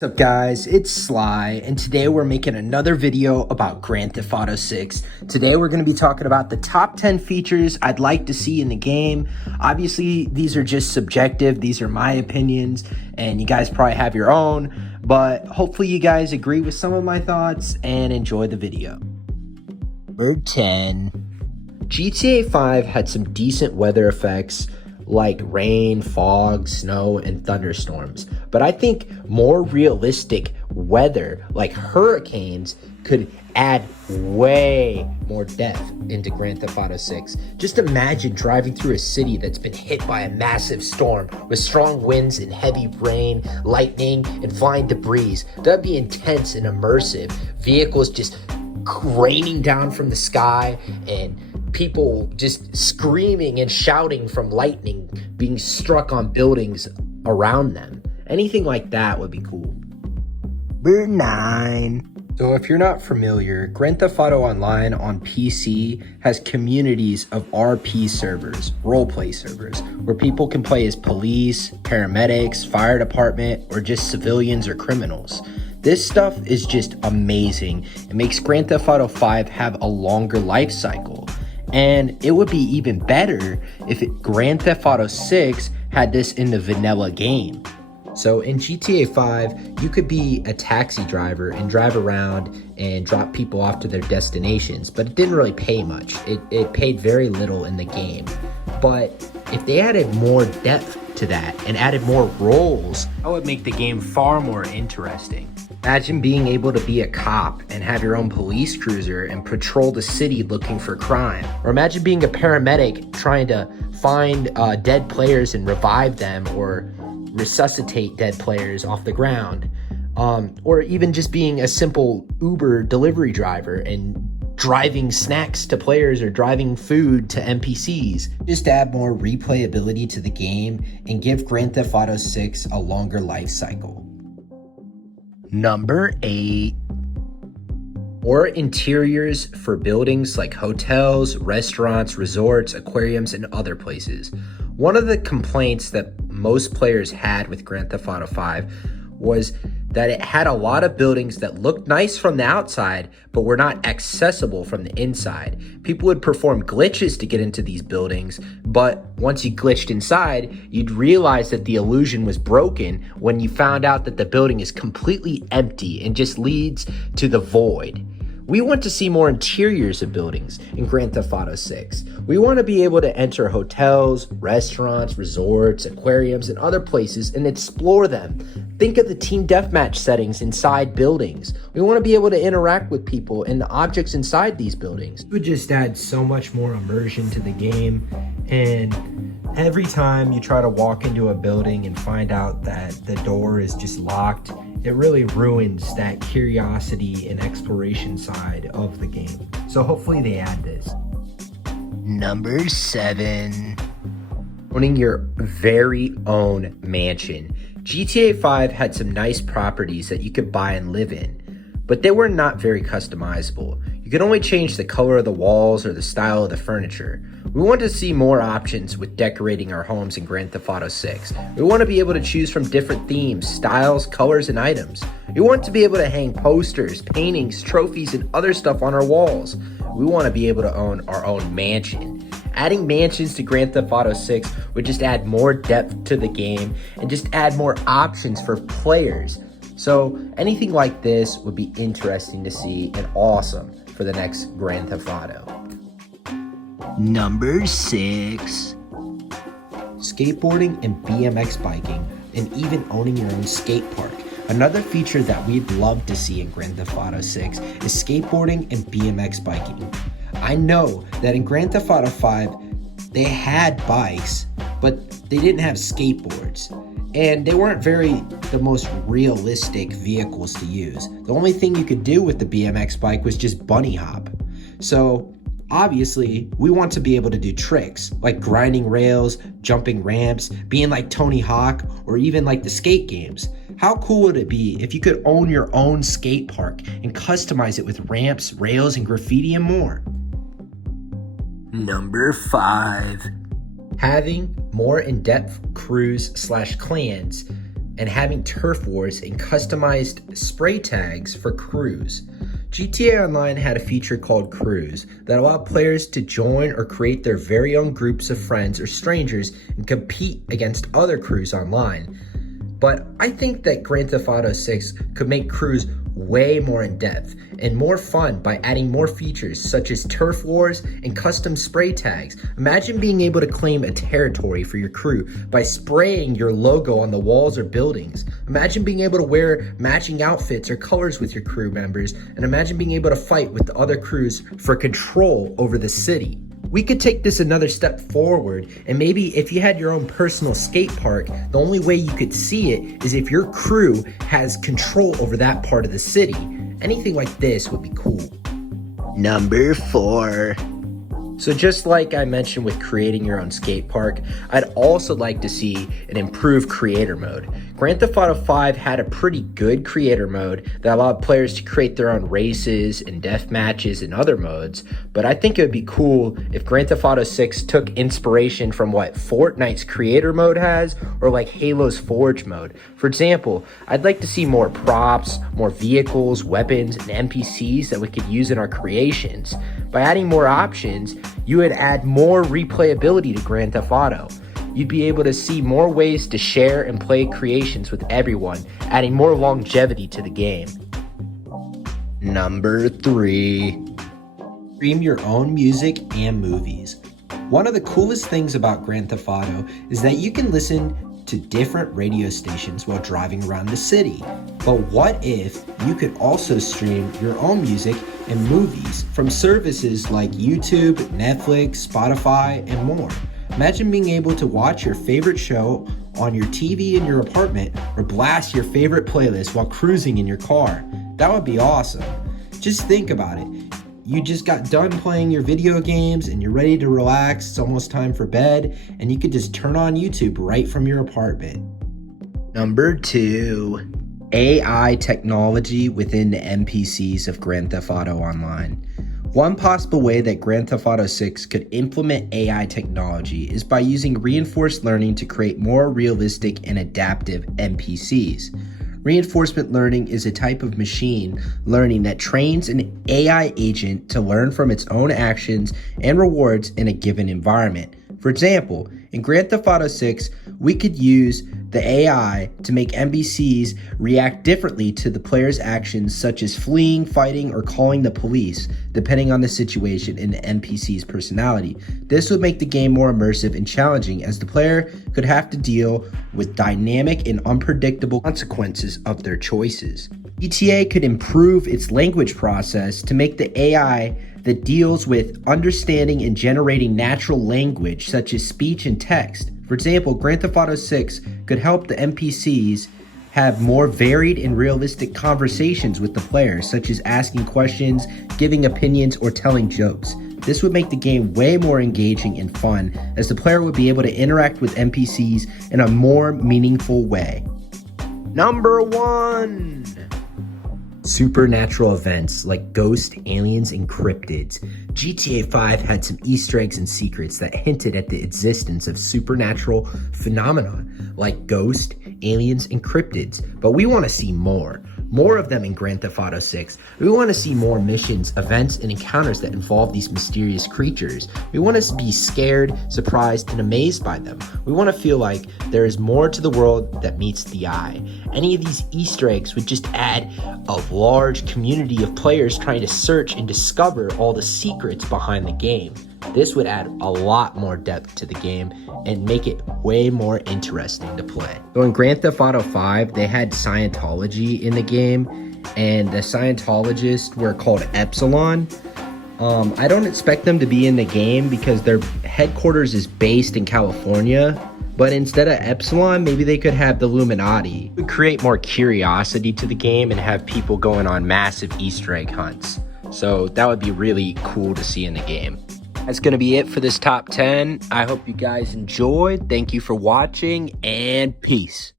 What's up guys, it's Sly, and today we're making another video about Grand Theft Auto 6. Today we're going to be talking about the top 10 features I'd like to see in the game. Obviously, these are just subjective, these are my opinions, and you guys probably have your own, but hopefully you guys agree with some of my thoughts and enjoy the video. Number 10. GTA 5 had some decent weather effects, like rain, fog, snow, and thunderstorms. But I think more realistic weather, like hurricanes, could add way more depth into Grand Theft Auto 6. Just imagine driving through a city that's been hit by a massive storm with strong winds and heavy rain, lightning, and flying debris. That'd be intense and immersive. Vehicles just raining down from the sky and people just screaming and shouting from lightning being struck on buildings around them. Anything like that would be cool. Number 9. So if you're not familiar, Grand Theft Auto Online on PC has communities of RP servers, roleplay servers, where people can play as police, paramedics, fire department, or just civilians or criminals. This stuff is just amazing. It makes Grand Theft Auto 5 have a longer life cycle. And it would be even better if Grand Theft Auto 6 had this in the vanilla game. So in GTA 5, you could be a taxi driver and drive around and drop people off to their destinations, but it didn't really pay much. It paid very little in the game. But if they added more depth to that and added more roles, that would make the game far more interesting. Imagine being able to be a cop and have your own police cruiser and patrol the city looking for crime. Or imagine being a paramedic trying to find dead players and revive them, or resuscitate dead players off the ground. Or even just being a simple Uber delivery driver and driving snacks to players or driving food to NPCs. Just add more replayability to the game and give Grand Theft Auto 6 a longer life cycle. Number 8. More interiors for buildings like hotels, restaurants, resorts, aquariums, and other places. One of the complaints that most players had with Grand Theft Auto 5 was that it had a lot of buildings that looked nice from the outside, but were not accessible from the inside. People would perform glitches to get into these buildings, but once you glitched inside, you'd realize that the illusion was broken when you found out that the building is completely empty and just leads to the void. We want to see more interiors of buildings in Grand Theft Auto 6. We want to be able to enter hotels, restaurants, resorts, aquariums, and other places and explore them. Think of the team deathmatch settings inside buildings. We want to be able to interact with people and the objects inside these buildings. It would just add so much more immersion to the game, and every time you try to walk into a building and find out that the door is just locked, it really ruins that curiosity and exploration side of the game. So hopefully they add this. Number 7. Owning your very own mansion. GTA 5 had some nice properties that you could buy and live in, but they were not very customizable. You could only change the color of the walls or the style of the furniture. We want to see more options with decorating our homes in Grand Theft Auto 6. We want to be able to choose from different themes, styles, colors, and items. We want to be able to hang posters, paintings, trophies, and other stuff on our walls. We want to be able to own our own mansion. Adding mansions to Grand Theft Auto 6 would just add more depth to the game and just add more options for players. So anything like this would be interesting to see and awesome for the next Grand Theft Auto. Number 6. Skateboarding and BMX biking, and even owning your own skate park. Another feature that we'd love to see in Grand Theft Auto 6 is skateboarding and BMX biking. I know that in Grand Theft Auto 5, they had bikes, but they didn't have skateboards. And they weren't the most realistic vehicles to use. The only thing you could do with the BMX bike was just bunny hop. So obviously, we want to be able to do tricks like grinding rails, jumping ramps, being like Tony Hawk, or even like the skate games. How cool would it be if you could own your own skate park and customize it with ramps, rails, and graffiti and more? Number 5. Having more in-depth crews / clans and having turf wars and customized spray tags for crews. GTA Online had a feature called Crews that allowed players to join or create their very own groups of friends or strangers and compete against other crews online. But I think that Grand Theft Auto 6 could make crews way more in-depth and more fun by adding more features such as turf wars and custom spray tags. Imagine being able to claim a territory for your crew by spraying your logo on the walls or buildings. Imagine being able to wear matching outfits or colors with your crew members, and imagine being able to fight with the other crews for control over the city. We could take this another step forward, and maybe if you had your own personal skate park, the only way you could see it is if your crew has control over that part of the city. Anything like this would be cool. Number 4. So just like I mentioned with creating your own skate park, I'd also like to see an improved creator mode. Grand Theft Auto 5 had a pretty good creator mode that allowed players to create their own races and death matches and other modes, but I think it would be cool if Grand Theft Auto 6 took inspiration from what Fortnite's creator mode has, or like Halo's Forge mode. For example, I'd like to see more props, more vehicles, weapons, and NPCs that we could use in our creations. By adding more options, you would add more replayability to Grand Theft Auto. You'd be able to see more ways to share and play creations with everyone, adding more longevity to the game. Number 3. Stream your own music and movies. One of the coolest things about Grand Theft Auto is that you can listen to different radio stations while driving around the city. But what if you could also stream your own music and movies from services like YouTube, Netflix, Spotify, and more? Imagine being able to watch your favorite show on your TV in your apartment, or blast your favorite playlist while cruising in your car. That would be awesome. Just think about it. You just got done playing your video games and you're ready to relax. It's almost time for bed, and you could just turn on YouTube right from your apartment. Number 2. AI technology within the NPCs of Grand Theft Auto Online. One possible way that Grand Theft Auto 6 could implement AI technology is by using reinforcement learning to create more realistic and adaptive NPCs. Reinforcement learning is a type of machine learning that trains an AI agent to learn from its own actions and rewards in a given environment. For example, in Grand Theft Auto 6, we could use the AI to make NPCs react differently to the player's actions, such as fleeing, fighting, or calling the police, depending on the situation and the NPC's personality. This would make the game more immersive and challenging, as the player could have to deal with dynamic and unpredictable consequences of their choices. GTA could improve its language process to make the AI that deals with understanding and generating natural language, such as speech and text. For example, Grand Theft Auto 6 could help the NPCs have more varied and realistic conversations with the players, such as asking questions, giving opinions, or telling jokes. This would make the game way more engaging and fun, as the player would be able to interact with NPCs in a more meaningful way. Number 1. Supernatural events like ghosts, aliens, and cryptids. GTA 5 had some Easter eggs and secrets that hinted at the existence of supernatural phenomena like ghosts, aliens, and cryptids, but we want to see more. More of them in Grand Theft Auto 6. We want to see more missions, events, and encounters that involve these mysterious creatures. We want to be scared, surprised, and amazed by them. We want to feel like there is more to the world that meets the eye. Any of these Easter eggs would just add a large community of players trying to search and discover all the secrets behind the game. This would add a lot more depth to the game and make it way more interesting to play. So in Grand Theft Auto 5, they had Scientology in the game, and the Scientologists were called Epsilon. I don't expect them to be in the game because their headquarters is based in California, but instead of Epsilon, maybe they could have the Illuminati. It would create more curiosity to the game and have people going on massive Easter egg hunts. So that would be really cool to see in the game. That's going to be it for this top 10. I hope you guys enjoyed. Thank you for watching, and peace.